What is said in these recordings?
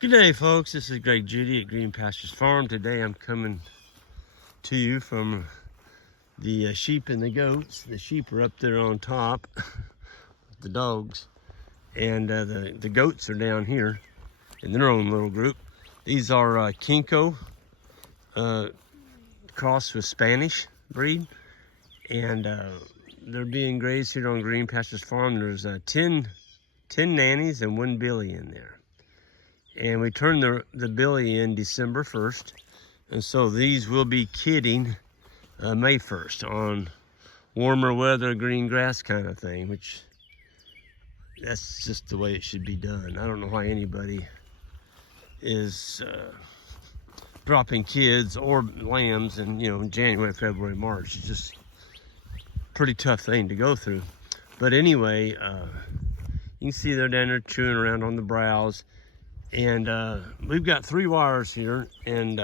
Good day, folks. This is Greg Judy at Green Pastures Farm. Today I'm coming to you from the sheep and the goats. The sheep are up there on top, the dogs, and the goats are down here in their own little group. These are Kinko crossed with Spanish breed, and they're being grazed here on Green Pastures Farm. There's 10 nannies and 1 billy in there. And we turned the billy in December 1st. And so these will be kidding May 1st on warmer weather, green grass kind of thing, which that's just the way it should be done. I don't know why anybody is dropping kids or lambs in, January, February, March. It's just a pretty tough thing to go through. But anyway, you can see they're down there chewing around on the browse. And we've got 3 wires here, and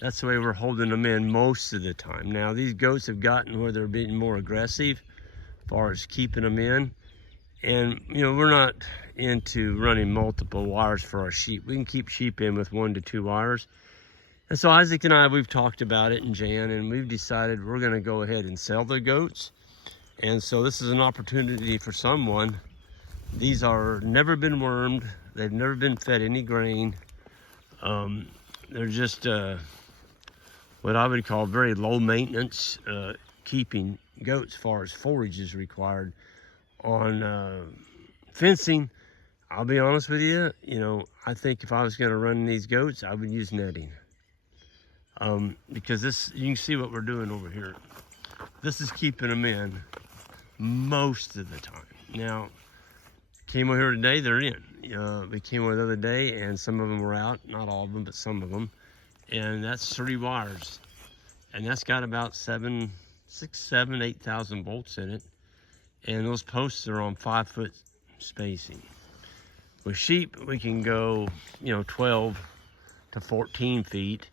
that's the way we're holding them in most of the time. Now, these goats have gotten where they're being more aggressive as far as keeping them in. And, we're not into running multiple wires for our sheep. We can keep sheep in with 1 to 2 wires. And so Isaac and I, we've talked about it, and Jan, and we've decided we're going to go ahead and sell the goats. And so this is an opportunity for someone. These are never been wormed. They've never been fed any grain. They're just what I would call very low maintenance keeping goats as far as forage is required. On fencing, I'll be honest with you, I think if I was going to run these goats, I would use netting. Because this, you can see what we're doing over here. This is keeping them in most of the time. Now, came over here today, they're in. We came over the other day and some of them were out, not all of them, but some of them. And that's 3 wires. And that's got about 6,000, 7,000, 8,000 volts in it. And those posts are on 5-foot spacing. With sheep, we can go, 12 to 14 feet.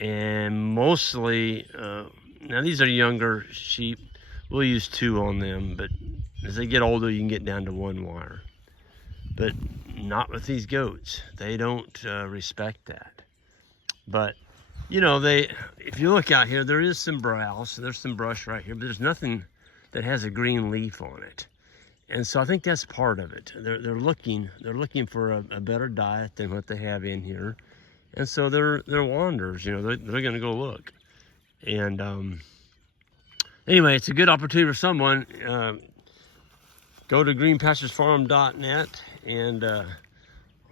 And mostly, now these are younger sheep. We'll use 2 on them, but as they get older, you can get down to 1 wire. But not with these goats. They don't respect that. But, if you look out here, there is some browse. There's some brush right here, but there's nothing that has a green leaf on it. And so I think that's part of it. They're looking for a better diet than what they have in here. And so they're wanderers, they're going to go look. And anyway, it's a good opportunity for someone. Go to greenpasturesfarm.net and on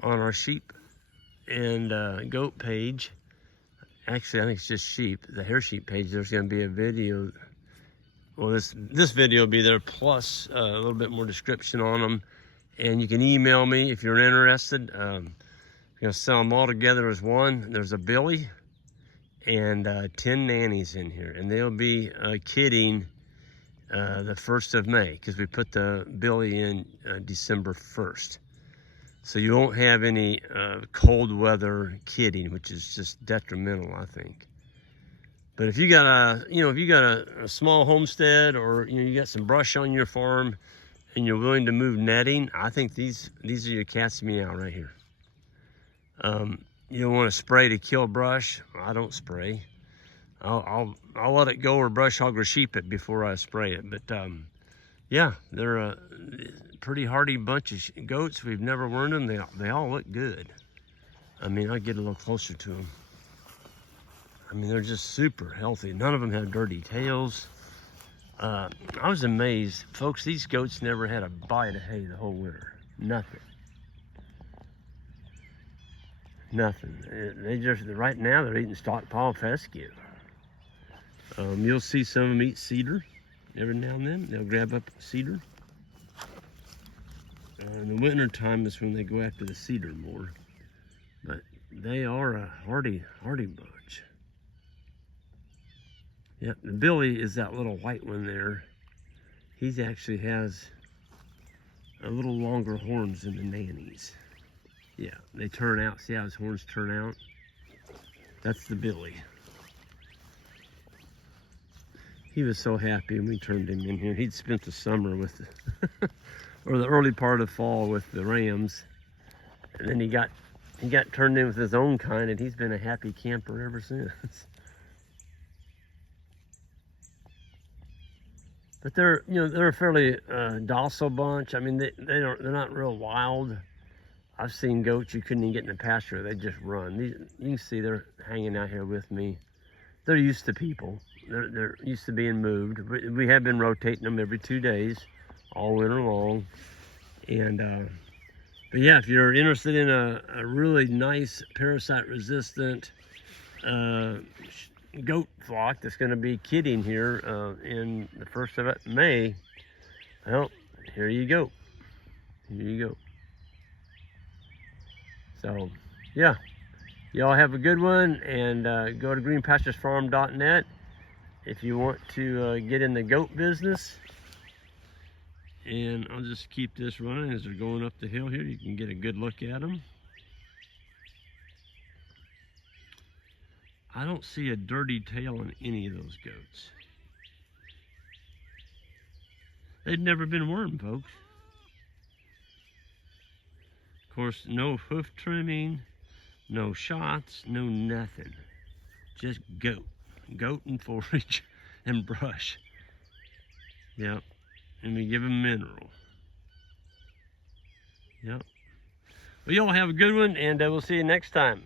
our sheep and goat page. Actually, I think it's just sheep. The hair sheep page, there's going to be a video. Well, this video will be there, plus a little bit more description on them. And you can email me if you're interested. I'm going to sell them all together as one. There's a billy and 10 nannies in here. And they'll be kidding the 1st of May, because we put the billy in December 1st. So you won't have any cold weather kidding, which is just detrimental, I think. But if you got a small homestead, or you got some brush on your farm and you're willing to move netting, I think these are your cat's meow right here. You don't want to spray to kill brush. I don't spray. I'll let it go, or brush hog or sheep it before I spray it. But yeah, they're a pretty hardy bunch of goats. We've never wormed them. They all look good. I mean, I'll get a little closer to them. I mean, they're just super healthy. None of them have dirty tails. I was amazed, folks. These goats never had a bite of hay the whole winter. Nothing. Nothing. They just, right now, they're eating stockpile fescue. You'll see some of them eat cedar every now and then. They'll grab up cedar. In the winter time is when they go after the cedar more. But they are a hardy bunch. Yep, the billy is that little white one there. He actually has a little longer horns than the nannies. Yeah, they turn out. See how his horns turn out? That's the billy. He was so happy when we turned him in here. He'd spent the summer with the, or the early part of fall with the rams. And then he got he got turned in with his own kind, and he's been a happy camper ever since. But they're, you know, they're a fairly docile bunch. I mean, they're not real wild. I've seen goats you couldn't even get in the pasture. They just run. You can see they're hanging out here with me. They're used to people. They're used to being moved. We have been rotating them every 2 days, all winter long. And but yeah, if you're interested in a really nice parasite-resistant goat flock that's going to be kidding here in the 1st of May, well, here you go. Here you go. So, yeah, y'all have a good one, and go to greenpasturesfarm.net if you want to get in the goat business. And I'll just keep this running as they're going up the hill here. You can get a good look at them. I don't see a dirty tail on any of those goats. They've never been wormed, folks. Of course, no hoof trimming, no shots, no nothing. Just goat. Goat and forage and brush. Yep. And we give them mineral. Yep. Well, y'all have a good one, and we'll see you next time.